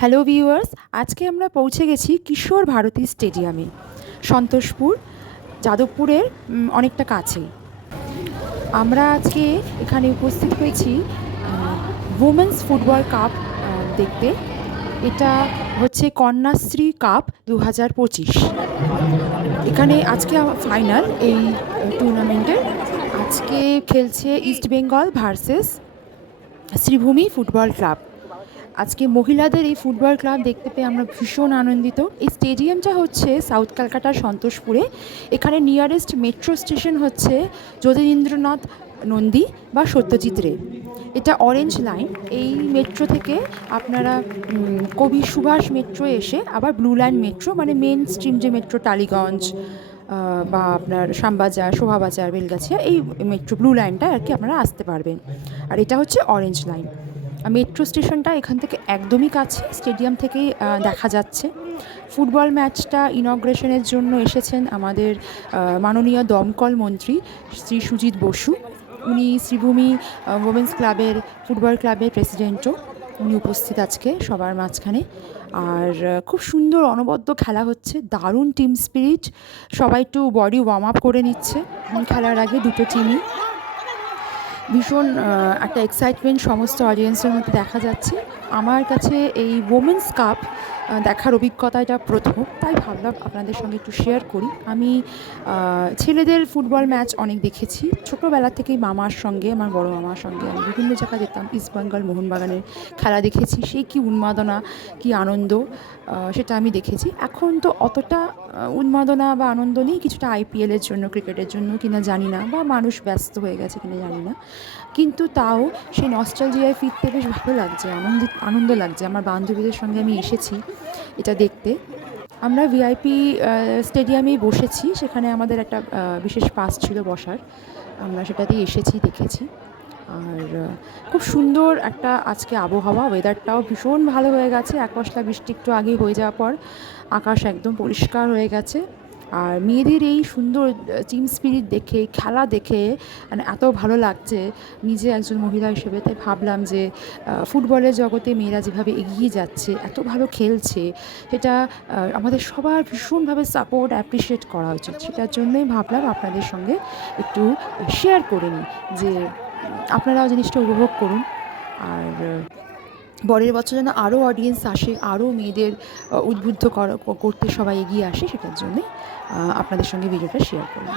Hello viewers, আজকে আমরা পৌঁছে গেছি কিশোর ভারতী স্টেডিয়ামে, সন্তোষপুর, যাদবপুরের অনেকটা কাছেই। আমরা আজকে এখানে উপস্থিত হয়েছি উমেন্স ফুটবল কাপ দেখতে। এটা হচ্ছে কন্যাশ্রী কাপ 2025। এখানে আজকে ফাইনাল এই টুর্নামেন্টের। আজকে খেলছে East Bengal versus Sreebhumi football club. আজকে মহিলাদের এই ফুটবল ক্লাব দেখতে পেয়ে আমরা ভীষণ আনন্দিত। এই স্টেডিয়ামটা হচ্ছে সাউথ ক্যালকাটার সন্তোষপুরে। এখানে নিয়ারেস্ট মেট্রো স্টেশন হচ্ছে যতীন্দ্রনাথ নন্দী বা সত্যজিৎ রে। এটা অরেঞ্জ লাইন। এই মেট্রো থেকে আপনারা কবি সুভাষ মেট্রো এসে আবার ব্লু লাইন মেট্রো, মানে মেন স্ট্রিম যে মেট্রো টালিগঞ্জ বা আপনার শ্যামবাজার, শোভাবাজার, বেলগাছিয়া, এই মেট্রো ব্লু লাইনটা আর কি আপনারা আসতে পারবেন। আর এটা হচ্ছে অরেঞ্জ লাইন। মেট্রো স্টেশনটা এখান থেকে একদমই কাছে, স্টেডিয়াম থেকেই দেখা যাচ্ছে। ফুটবল ম্যাচটা ইনগ্রেশনের জন্য এসেছেন আমাদের মাননীয় দমকল মন্ত্রী শ্রী সুজিত বসু। উনি শ্রীভূমি ওমেন্স ক্লাবের ফুটবল ক্লাবের প্রেসিডেন্টও। উনি উপস্থিত আজকে সবার মাঝখানে। আর খুব সুন্দর অনবদ্য খেলা হচ্ছে, দারুণ টিম স্পিরিট। সবাই একটু বডি ওয়ার্ম আপ করে নিচ্ছে খেলার আগে, দুটো টিমই। ভীষণ একটা এক্সাইটমেন্ট সমস্ত অডিয়েন্সের মধ্যে দেখা যাচ্ছে। আমার কাছে এই ওমেন্স কাপ দেখার অভিজ্ঞতা এটা প্রথম, তাই ভাবলাম আপনাদের সঙ্গে একটু শেয়ার করি। আমি ছেলেদের ফুটবল ম্যাচ অনেক দেখেছি ছোটোবেলা থেকেই, মামার সঙ্গে, আমার বড় মামার সঙ্গে আমি বিভিন্ন জায়গায় যেতাম। ইস্টবেঙ্গল মোহনবাগানের খেলা দেখেছি, সেই কী উন্মাদনা, কী আনন্দ, সেটা আমি দেখেছি। এখন তো অতটা উন্মাদনা বা আনন্দ নেই, কিছুটা আইপিএলের জন্য, ক্রিকেটের জন্য কিনা জানি না, বা মানুষ ব্যস্ত হয়ে গেছে কিনা জানি না। কিন্তু তাও সেই নস্টালজিয়ায় ফিরতে বেশ ভালো লাগছে, আনন্দ লাগছে। আমার বান্ধবীদের সঙ্গে আমি এসেছি এটা দেখতে। আমরা ভিআইপি স্টেডিয়ামেই বসেছি, সেখানে আমাদের একটা বিশেষ পাস ছিল বসার, আমরা সেটাতেই এসেছি, দেখেছি। আর খুব সুন্দর একটা আজকে আবহাওয়া, ওয়েদারটাও ভীষণ ভালো হয়ে গেছে। এক পশলা বৃষ্টি একটু আগেই হয়ে যাওয়ার পর আকাশ একদম পরিষ্কার হয়ে গেছে। আর মেয়েদের এই সুন্দর টিম স্পিরিট দেখে, খেলা দেখে মানে এত ভালো লাগছে নিজে একজন মহিলা হিসেবে। তাই ভাবলাম যে ফুটবলের জগতে মেয়েরা যেভাবে এগিয়ে যাচ্ছে, এত ভালো খেলছে, সেটা আমাদের সবার ভীষণভাবে সাপোর্ট, অ্যাপ্রিসিয়েট করা উচিত। সেটার জন্যই ভাবলাম আপনাদের সঙ্গে একটু শেয়ার করে নিই, যে আপনারাও জিনিসটা উপভোগ করুন। আর পরের বছর যেন আরও অডিয়েন্স আসে, আরও মেয়েদের উদ্বুদ্ধ করতে সবাই এগিয়ে আসে, সেটার জন্যে আপনাদের সঙ্গে ভিডিওটা শেয়ার করলাম।